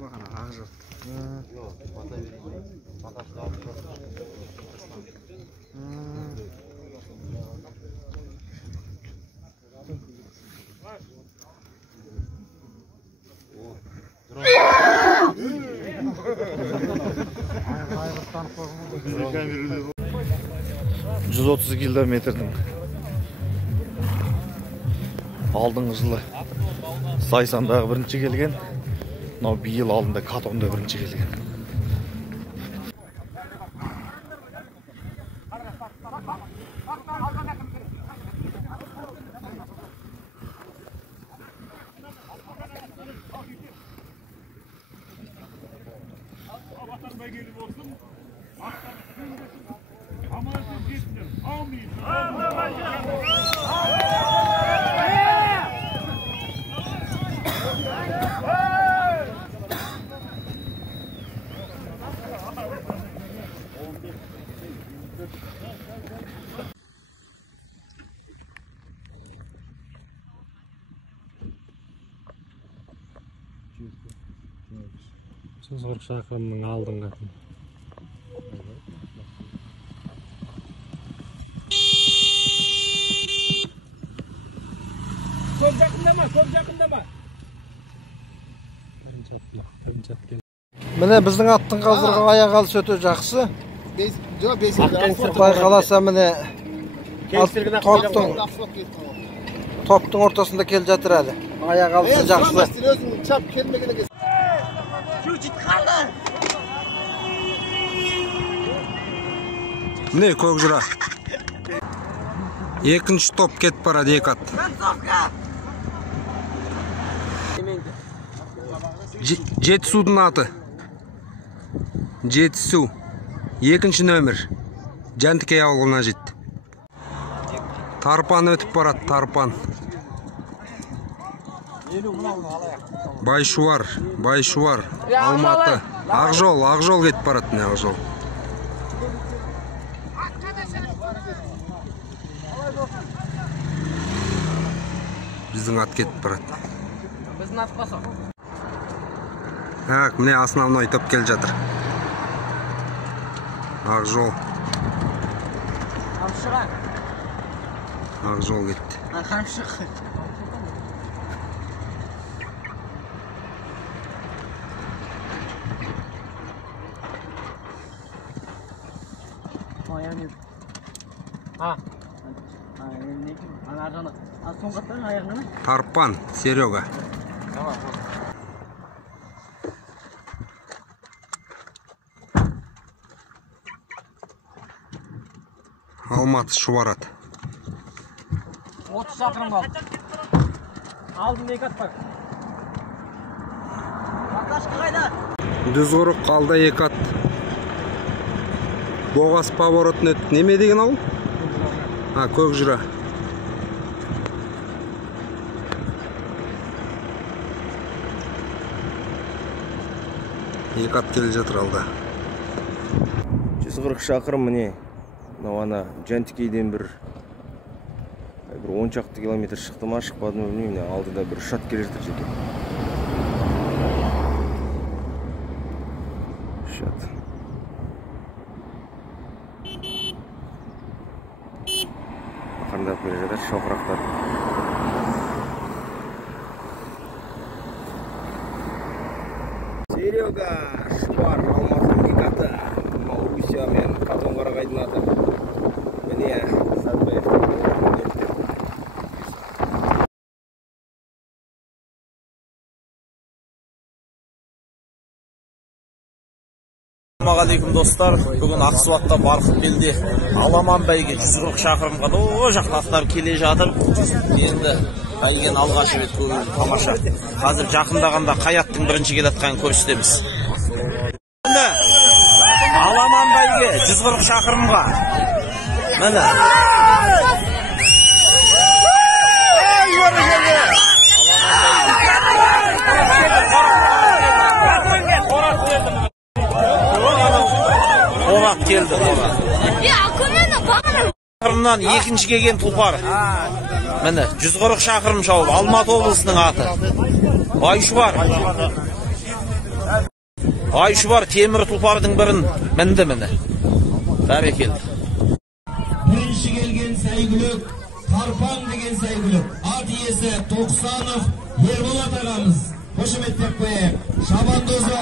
Bakana ağzı. Yok, bata vereyim. Batasını alıp Жүз 30 километрдің алдыңғы жылы Сайсандағы бірінші келген, мынау биыл алдында Катонда бірінші келген. Жүз шақырымның алдыңғы. Çok yakındama. Міне біздің аттың қазіргі аяқ алысы өте жақсы. Байқаласа міне топтың ортасында келе жатыр әлі. Аяқ алысы жақсы. Міне көкжыра. Екінші топ кетіп барады, екі ат. Жетісудың аты. Жетісу. Екінші нөмір. Жәнтікей ауылына жетті. Тарпан өтіп барады, Тарпан. Байшуар. Алматы. Ақжол кетіп барады, не Ақжол. Біздің ат кетіп барады. Біздің ат баса. Міне основной топ кел жатыр. Ақжол. Қамшыға. Ақжол кетті. Қамшыға. Аяғын. Анаржаны. Соңғаттан аяғын. Тарпан, Серега. Алматы Шуварат. 30 шақырым қалды. Алдын екі ат бар. Бақашқы қайда? Дүзғұрық қалда екі ат. Боғас поворотын өтті. Неме деген ауыл? Көкжыра. Екі ат келе жатыр алда. 140 шақырым міне. Ана Жәнтікейден бір 10 шақты километр шықты ма, шықпады ма білмеймін. Алдыда бір шат келе жатыр жеке. Шат. Ақырындап келе жатыр, шоқырақтар. Серега, Шуар, Алматы Никаты, Маурусия мен Катон қарағайдың аты. Міне, Сатбаев. Ассалаумағалейкум достар, бүгін Ақсуатқа барқып келді. Аламан бәйге 140 шақырымға о жақтастар келе жатыр. Енді бәйген алғашы рет көрген тамаша. Қазір жақындағанда қаяттың бірінші келатқанын көрсетеміз. Аламан бәйге 140 шақырымға. Міне. Орақ келді. Шақырымнан екінші келген тұлпар. Міне 140 шақырым шауып Алматы облысының аты. Байшуар. Айшыбар темір тұлпардың бірін мінді міне. Бәрекелді. Бірінші келген сәйгүлік, Тарпан деген сәйгүлік. Ат иесі Тоқсанов Ерболат ағамыз. Қошеметтеп қояйық. Шабандозы